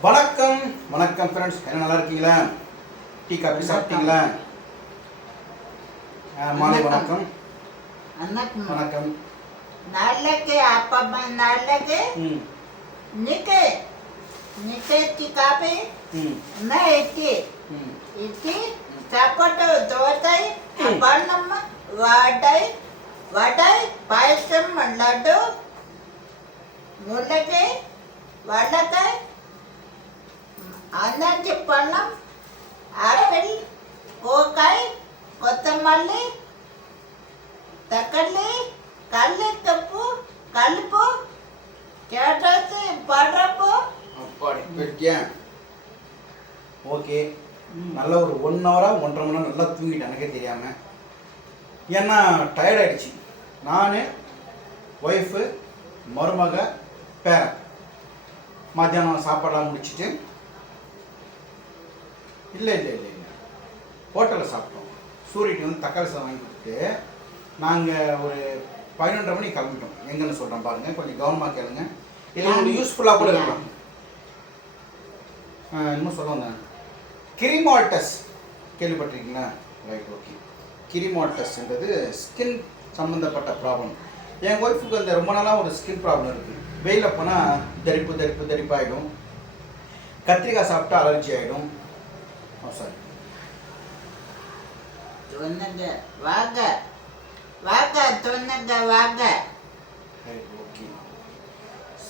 வணக்கம் வணக்கம் ஃப்ரெண்ட்ஸ் என்ன நல்லா இருக்கீங்களா டீ காபி சாப்பிட்டீங்களா மாலை வணக்கம் வணக்கம் வணக்கம் நாளைக்கு அப்பா நாளைக்கு நிக்கு நிக்கு டீ காபி நான் எட்டி ఎట్టి చప్పట దోసై అప్పన్నమ్మ வாடை வாடை பாயசம் లడ్డు ముళ్ళకాయ వడకాయ அன்னாச்சி பழம் ஆப்பிள் கோக்காய் கொத்தமல்லி தக்காளி கல்லுத்தப்பு கல்லுப்பு கேட்டது படுறப்போ அப்பாடி ஓகே. நல்ல ஒரு ஒன் ஹவராக ஒன்றரை மணி நேரம் நல்லா தூங்கிட்டேன் எனக்கே தெரியாமல் ஏன்னா டயர்ட் ஆகிடுச்சு நான் ஒய்ஃபு மருமக பேரன் மத்தியானம் சாப்பாடெலாம் முடிச்சுட்டு இல்லை இல்லை இல்லை இல்லை. ஹோட்டலில் சாப்பிட்டோம். சூரியட்டு வந்து தக்காளி சாதம் வாங்கி கொடுத்துட்டு நாங்கள் ஒரு பதினொன்றரை மணிக்கு கிளம்பிட்டோம். எங்கன்னு சொல்கிறேன் பாருங்கள் கொஞ்சம் கவனமாக கேளுங்க. இது உங்களுக்கு யூஸ்ஃபுல்லாக கூட இருக்கலாம். இன்னும் சொல்ல வந்தேன் கிரிமால்டஸ். கேள்விப்பட்டிருக்கீங்களா? ரைட் ஓகே கிரிமால்டஸ்ன்றது ஸ்கின் சம்மந்தப்பட்ட ப்ராப்ளம் என் ஒய்ஃபுக்கு அந்த ரொம்ப நாளாக ஒரு ஸ்கின் ப்ராப்ளம் இருக்குது வெயிலில் போனால் தடிப்பு தடிப்பு தடிப்பாயிடும் கத்திரிக்காய் சாப்பிட்டா அலர்ஜி ஆகிடும் சாரி தொன்னுங்க வாங்க. வாங்க தொன்னுங்க வாங்க. ஓகே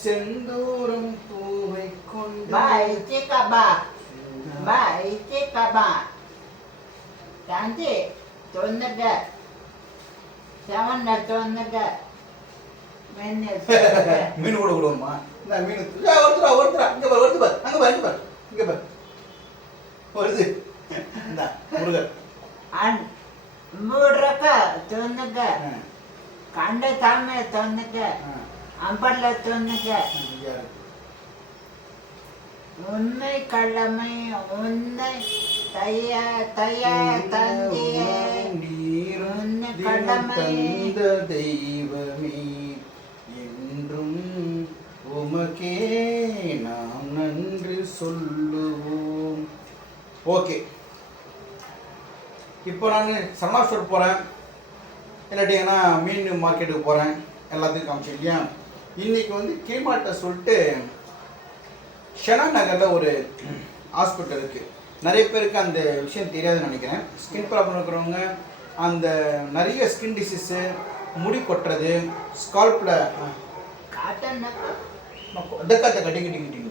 செந்தூரம் பூவை கொண்டு பா இச்சிக்கா பா பா இச்சிக்கா பா காந்தி தொன்னுங்க செவன்ல தொன்னுங்க மீன் கூட இந்த மீன் ஒருத்தரா ஒருத்தரா. இங்க பாரு ஒருத்தர் பாரு. அங்க பாரு இங்க பாரு. இங்க பாரு. வருது. முருகர். தொன்னுங்க ஆ, கண்ட தாமே தொன்னுங்க ஆ, அம்பர்ல இருக்கு. உண்மை கள்ளமை உன்னை தையா தையா தந்தியே உன்னை கடமை. தந்த தெய்வமே. என்றும் உமக்கே நாம் நன்றி சொல்லுவோம். ஓகே. இப்போ நான் சரணா ஸ்டோர் போகிறேன் இல்லாட்டிங்கன்னா மீன் மார்க்கெட்டுக்கு போகிறேன் எல்லாத்துக்கும் காமிச்சிருக்கேன் இன்னைக்கு வந்து கீமாட்ட சொல்லிட்டு ஷனா நகரில் ஒரு ஹாஸ்பிட்டல் இருக்குது நிறைய பேருக்கு அந்த விஷயம் தெரியாதுன்னு நினைக்கிறேன். ஸ்கின் ப்ராப்ளம் இருக்கிறவங்க அந்த நிறைய ஸ்கின் டிசீஸு முடி கொட்டுறது ஸ்கால்பில் டிங்கு டிங்கு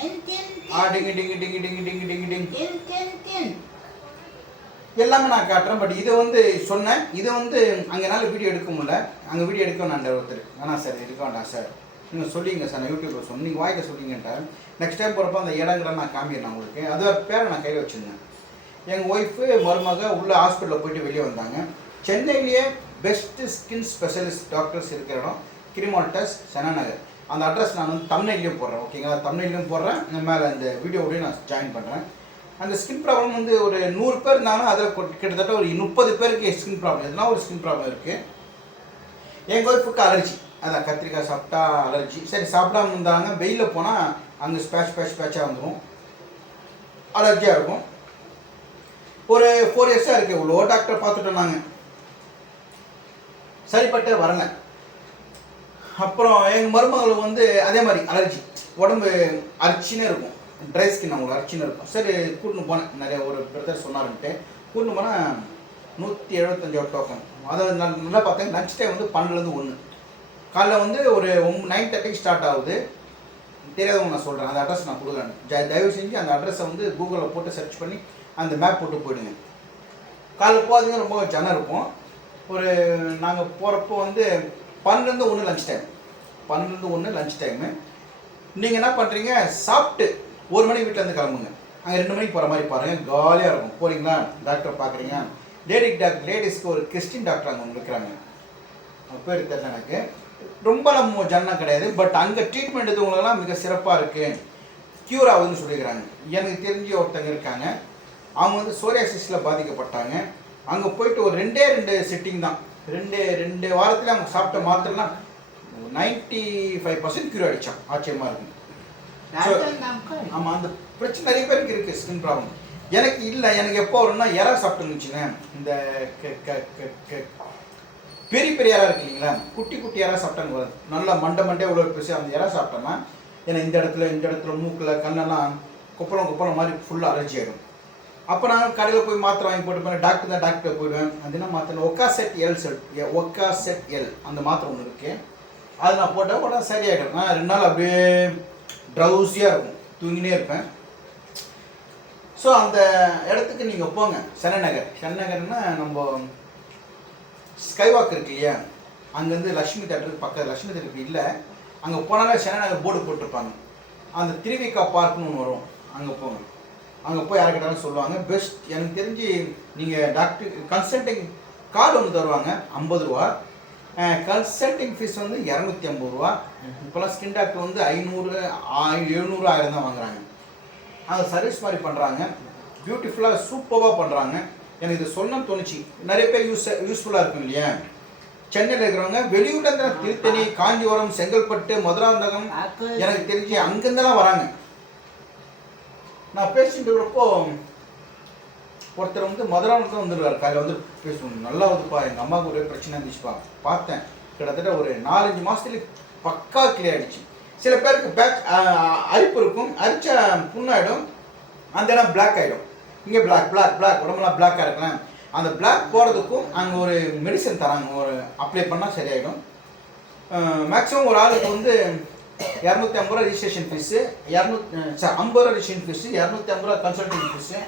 என் தின் ஆ டிங்கு டிங்கு டிங்கு டிங்கு டிங்கு டிங்கு தின் எல்லாமே நான் காட்டுறேன் பட் இதை வந்து சொன்னேன். இதை வந்து அங்கே என்னால் வீடியோ எடுக்க முடியல. அங்கே வீடியோ எடுக்க வேண்டாம் ஒருத்தர். வேணாம் சார் எடுக்க வேண்டாம் சார் நீங்கள் சொல்லிங்க சார் நான் யூடியூப்பில் சொன்னேன். நீங்கள் வாய்க்க சொல்லிங்கன்ட்டார் நெக்ஸ்ட் டைம் போகிறப்ப அந்த இடங்களை நான் காமிக்கிறேன் உங்களுக்கு. அது பேரை நான் கையில் வச்சுருந்தேன். எங்கள் ஒய்ஃபு மருமக உள்ள ஹாஸ்பிட்டலில் போயிட்டு வெளியே வந்தாங்க. சென்னையிலேயே பெஸ்ட்டு ஸ்கின் ஸ்பெஷலிஸ்ட் டாக்டர்ஸ் இருக்கிற இடம் கிரிமால்டஸ் செனாநகர் அந்த அட்ரஸ் நான் வந்து தமிழ்லையும் போடுறேன் ஓகேங்களா தமிழ்லையும் போடுறேன். இந்த மேலே அந்த வீடியோவோடய நான் ஜாயின் பண்ணுறேன் அந்த ஸ்கின் ப்ராப்ளம் வந்து ஒரு நூறு பேர் இருந்தாலும் அதில் கிட்டத்தட்ட ஒரு முப்பது பேருக்கு ஸ்கின் ப்ராப்ளம் எதுனா ஒரு ஸ்கின் ப்ராப்ளம் இருக்குது எங்கள் ஒய்ஃபுக்கு அலர்ஜி அதான் கத்திரிக்காய் சாப்பிட்டா அலர்ஜி சரி சாப்பிடாம இருந்தாங்க வெயிலில் போனால் அங்கே ஸ்பேஷ் ஸ்பேஷ் ஸ்பேட்சாக வந்துடும் அலர்ஜியாக இருக்கும். ஒரு ஃபோர் இயர்ஸாக இருக்குது இவ்வளோ டாக்டர் பார்த்துட்டோம் நாங்கள் சரிப்பட்டு வரல. அப்புறம் எங்கள் மருமகளுக்கு வந்து அதே மாதிரி அலர்ஜி உடம்பு அரிச்சினே இருக்கும். ட்ரை ஸ்கின் அவங்களுக்கு அரிச்சின்னு இருக்கும். சரி கூட்டின்னு போனேன். நிறைய ஒரு பிரதர் சொன்னாருன்ட்டு. கூட்டின்னு போனால் நூற்றி எழுபத்தஞ்சு டோக்கன் அதாவது நான் நல்லா பார்த்தேன். லஞ்ச் டைம் வந்து பன்னெண்டுலேருந்து ஒன்று காலைல வந்து ஒரு நைன் தேர்ட்டிக்கு ஸ்டார்ட் ஆகுது. தெரியாதவங்க நான் சொல்கிறேன் அந்த அட்ரஸ் நான் கொடுக்குறேன். தயவு செஞ்சு அந்த அட்ரஸை வந்து கூகுளில் போட்டு சர்ச் பண்ணி அந்த மேப் போட்டு போயிடுங்க. காலைல போகாதீங்க. ரொம்ப ஜனம் இருக்கும். ஒரு நாங்கள் போகிறப்போ வந்து பன்னெண்டு ஒன்று லஞ்ச் டைம் பன்னெண்டு ஒன்று லஞ்ச் டைமு நீங்கள் என்ன பண்ணுறீங்க சாப்பிட்டு ஒரு மணி வீட்டிலேருந்து கிளம்புங்க. அங்கே ரெண்டு மணிக்கு போகிற மாதிரி பாருங்கள் காலியாக இருக்கும். போகிறீங்களா டாக்டர் பார்க்குறீங்க லேடி டாக்டர் லேடிஸ்க்கு ஒரு கிறிஸ்டின் டாக்டர் அங்கே இருக்கிறாங்க. அவங்க பேர் தெரியல எனக்கு. ரொம்ப நம்ம ஜன்னம் கிடையாது. பட் அங்கே ட்ரீட்மெண்ட் எடுத்தவங்களெல்லாம் மிக சிறப்பாக இருக்குது க்யூர் ஆகுதுன்னு சொல்லிக்கிறாங்க. எனக்கு தெரிஞ்ச ஒருத்தங்க இருக்காங்க. அவங்க வந்து சோரியாசிஸில் பாதிக்கப்பட்டாங்க. அங்கே போயிட்டு ஒரு ரெண்டே ரெண்டு செட்டிங் தான். ரெண்டு ரெண்டு வாரத்தில் அவங்க சாப்பிட்ட மாத்திரலாம் நைன்ட்டி ஃபைவ் பர்சன்ட் க்யூர் அடித்தான் ஆச்சரியமாக இருக்கு ஆமாம் அந்த பிரச்சனை நிறைய பேருக்கு இருக்குது ஸ்கின் ப்ராப்ளம் எனக்கு இல்லை எனக்கு எப்போ வரும்னா எறா சாப்பிட்டுருந்துச்சுங்க இந்த பெரிய பெரிய இறா இருக்கு இல்லைங்களா? குட்டி குட்டி இறா சாப்பிட்டாங்க வருது நல்லா மண்டை மண்டே உள்ள பேசி அந்த இறா சாப்பிட்டோன்னா ஏன்னா இந்த இடத்துல இந்த இடத்துல மூக்கில் கண்ணெல்லாம் குப்பளம் குப்பளம் மாதிரி ஃபுல்லாக அலர்ஜி ஆகிடும் அப்போ நான் கடையில் போய் மாத்திரை வாங்கி போட்டு டாக்டர் தான் டாக்டர் போயிடுவேன். அது என்ன மாத்திரை ஒக்கா செட் எல் செட் ஒக்கா செட் எல் அந்த மாத்திரை ஒன்று இருக்கு. அது நான் போட்டால் உடனே சரியாயிடும். நான் ரெண்டு நாள் அப்படியே ட்ரௌசியாக இருக்கும். தூங்கினே இருப்பேன். ஸோ அந்த இடத்துக்கு நீங்கள் போங்க. சென்னநகர். சென்னநகர்னா நம்ம ஸ்கைவாக் இருக்கு இல்லையா? அங்கேருந்து லக்ஷ்மி தேட்டருக்கு பக்கத்தில். லக்ஷ்மி தேட்டருக்கு இல்லை. அங்கே போனாலே சென்னநகர் போர்டு போட்டிருப்பாங்க. அந்த திருவிக்கா பார்க்னு ஒன்று வரும். அங்கே போங்க. அங்கே போய் யாரை கேட்டாலும் சொல்லுவாங்க. பெஸ்ட் எனக்கு தெரிஞ்சு நீங்கள் டாக்டர் கன்சல்டிங் கார்டு ஒன்று தருவாங்க ஐம்பது ரூபா. கன்சல்டிங் ஃபீஸ் வந்து இரநூத்தி ஐம்பது ரூபா. இப்போலாம் ஸ்கின் டாக்டர் வந்து ஐநூறு எழுநூறு ஆயிரம் தான் வாங்குறாங்க. அங்கே சர்வீஸ் மாதிரி பண்ணுறாங்க பியூட்டிஃபுல்லாக சூப்பராக பண்ணுறாங்க எனக்கு இது சொல்லணும்னு தோணுச்சு. நிறைய பேர் யூஸ் யூஸ்ஃபுல்லாக இருக்கும் இல்லையா? சென்னையில் இருக்கிறவங்க வெளியூர்ல இருந்து திருத்தணி காஞ்சிபுரம் செங்கல்பட்டு மதுராந்தகம் எனக்கு தெரிஞ்சு அங்கேருந்தெல்லாம் வராங்க. நான் பேசிட்டு இருக்கிறப்போ ஒருத்தர் வந்து மதுராந்தகம் வந்துருவார். காலையில் வந்து பேசுவோம். நல்லா வந்துப்பா எங்கள் அம்மாவுக்கு ஒரே பிரச்சனை இருந்துச்சுப்பா பார்த்தேன். கிட்டத்தட்ட ஒரு நாலஞ்சு மாதத்துல பக்கா கிளியர் ஆகிடுச்சு சில பேருக்கு பேக் அரிப்பு இருக்கும். அரிச்ச புண்ணாயிடும். அந்த இடம் பிளாக் ஆகிடும் இங்கே பிளாக் பிளாக் பிளாக் உடம்புலாம் பிளாக்காக இருக்கலாம் அந்த பிளாக் போகிறதுக்கும் அங்கே ஒரு மெடிசன் தராங்க. ஒரு அப்ளை பண்ணால் சரியாயிடும். மேக்ஸிமம் ஒரு ஆளுக்கு வந்து இரநூத்தி ஐம்பது ரூபா ரிஜிஸ்ட்ரேஷன் ஃபீஸு இரநூத்தி ஐம்பது ரூபா ரிஜிஸ்ட்ரேஷன் ஃபீஸு இரநூத்தி ஐம்பது ரூபா கன்சல்டிங் ஃபீஸு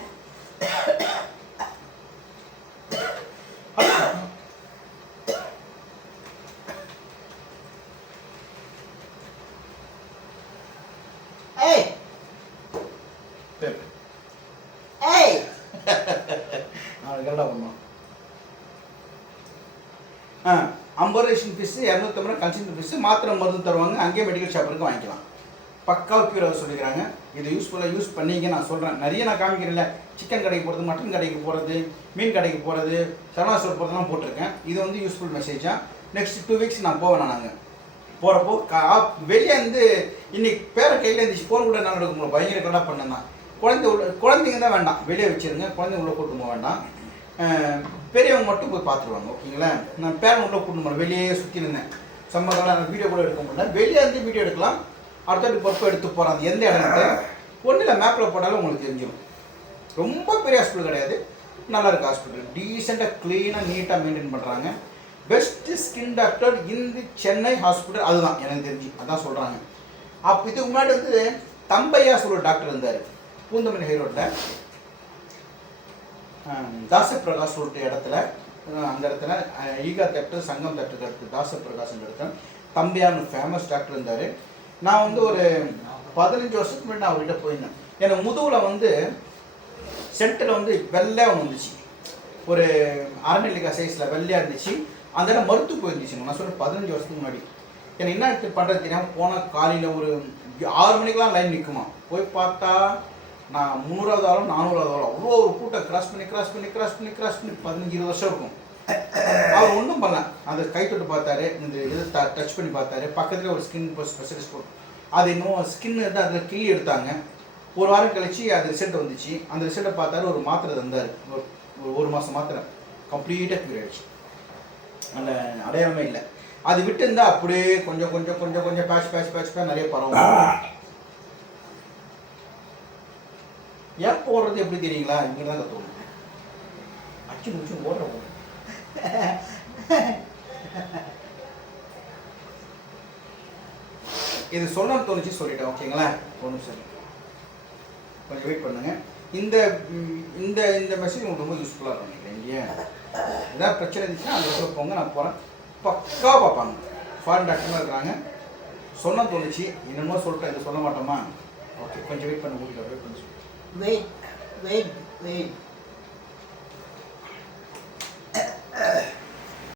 ஐம்பது இரநூத்தம்பது ரூபா கன்சல்டிங் ஃபீஸு மாத்திரை மருந்து தருவாங்க. அங்கேயே மெடிக்கல் ஷாப் இருக்கு வாங்கிக்கலாம். பக்கா பியூராக சொல்லிக்கிறாங்க. இது யூஸ்ஃபுல்லாக யூஸ் பண்ணிங்க நான் சொல்கிறேன் நிறைய நான் காமிக்கிறேன்ல. சிக்கன் கடைக்கு போகிறது மட்டன் கடைக்கு போகிறது மீன் கடைக்கு போகிறது சரணா ஸ்டோர் போகிறதுலாம் போட்டிருக்கேன். இது வந்து யூஸ்ஃபுல் மெசேஜாக நெக்ஸ்ட் டூ வீக்ஸ் நான் போவேன் நாங்கள் போகிறப்போ கா வெளியே இருந்து இன்னைக்கு பேர கையில் இருந்துச்சு ஃபோன் கூட என்னால் எடுக்க பயங்கர கடா பண்ணேன் தான் குழந்தை உள்ள குழந்தைங்க தான் வேண்டாம். வெளியே வச்சிருங்க. குழந்தைங்க உள்ள கூட்டு போக வேண்டாம். பெரியவங்க மட்டும் போய் பார்த்துருவாங்க ஓகேங்களா? நான் பேரன் உள்ள கூட்டு போனேன் வெளியே சுற்றி இருந்தேன் அந்த வீடியோ கூட எடுக்க முடியல. வெளியே இருந்து வீடியோ எடுக்கலாம். அடுத்தடுத்து பொறுப்பை எடுத்து போகிறான் அது எந்த இடத்துல ஒன்றும் இல்லை மேப்பில் போட்டாலும் உங்களுக்கு தெரிஞ்சிடும் ரொம்ப பெரிய ஹாஸ்பிட்டல் கிடையாது. நல்லா இருக்குது ஹாஸ்பிட்டல் டீசெண்டாக க்ளீனாக நீட்டாக மெயின்டைன் பண்ணுறாங்க பெஸ்ட்டு ஸ்கின் டாக்டர் இந்த சென்னை ஹாஸ்பிட்டல் அதுதான் எனக்கு தெரிஞ்சு. அதான் சொல்கிறாங்க அப்போ இதுக்கு முன்னாடி வந்து தம்பையா சொல்ல டாக்டர் இருந்தார். பூந்தமணி ஹைரோட்டில் தாச பிரகாஷ் சொல்லிட்டு இடத்துல அந்த இடத்துல ஈகா தேட்டர் சங்கம் தேட்டருக்கு அடுத்து தாச பிரகாஷ் இடத்துல தம்பியான்னு ஃபேமஸ் டாக்டர் இருந்தார். நான் வந்து ஒரு பதினஞ்சு வருஷத்துக்கு முன்னாடி நான் அவர்கிட்ட போயிருந்தேன். எனக்கு முதுகில் வந்து சென்டரில் வந்து வெள்ளையாக ஒன்று வந்துச்சு. ஒரு அரநெல்லிக்காய் சைஸில் வெள்ளையாக இருந்துச்சு. அந்த இடம் மறுத்து போயிருந்துச்சு நான் சொல்கிறேன் பதினஞ்சு வருஷத்துக்கு முன்னாடி. எனக்கு என்ன பண்ணுறது தெரியாமல் போனால் காலையில் ஒரு ஆறு மணிக்கெலாம் லைன் நிற்குமா போய் பார்த்தா நான் முந்நூறாவது ஆளும் நானூறாவது ஆளும் அவ்வளோ ஒரு கூட்டம் கிராஸ் பண்ணி கிராஸ் பண்ணி கிராஸ் பண்ணி கிராஸ் பண்ணி பதினஞ்சு இருபது வருஷம் இருக்கும். அவர் ஒன்றும் பண்ணல. அந்த கை தொட்டு பார்த்தாரு இந்த இதை டச் பண்ணி பார்த்தாரு. பக்கத்தில் ஒரு ஸ்கின் ஸ்பெஷலிஸ்ட் போட்டு அது இன்னும் ஸ்கின் வந்து அதில் கிள்ளி எடுத்தாங்க. ஒரு வாரம் கழிச்சு அது ரிசல்ட் வந்துச்சு. அந்த ரிசல்ட்டை பார்த்தாரு ஒரு மாத்திரை தந்தார். ஒரு ஒரு- ஒரு மாதம் மாத்திரை. கம்ப்ளீட்டாக க்யூர் ஆயிடுச்சு. அந்த அடையாளமே இல்லை. அது விட்டு இருந்தால் அப்படியே கொஞ்சம் கொஞ்சம் கொஞ்சம் கொஞ்சம் பேட்ச் பேட்ச் பேட்ச் பேட்ச் நிறைய பரவும். ஏன் ஓடுறது எப்படி தெரியுங்களா? இங்கே தான் கற்றுக்கணும் அச்சு முடிச்சு ஓடுற ஓடு இது சொல்லணும்னு தோணுச்சு சொல்லிட்டேன். ஓகேங்களா? ஒன்றும் சரி கொஞ்சம் வெயிட் பண்ணுங்க. இந்த இந்த இந்த மெசேஜ் உங்களுக்கு ரொம்ப யூஸ்ஃபுல்லாக இருக்கும் நினைக்கிறேன் இல்லையா? ஏதாவது பிரச்சனை இருந்துச்சுன்னா அந்த இடத்துல போங்க நான் போகிறேன் பக்காவாக பார்ப்பாங்க. ஃபாரின் டாக்டர்லாம் இருக்கிறாங்க சொன்ன தோணுச்சு. என்னமோ சொல்லிட்டேன். இதை சொல்ல மாட்டோமா? ஓகே கொஞ்சம் வெயிட் பண்ண முடியல வெயிட் பண்ணி Wait, wait, wait.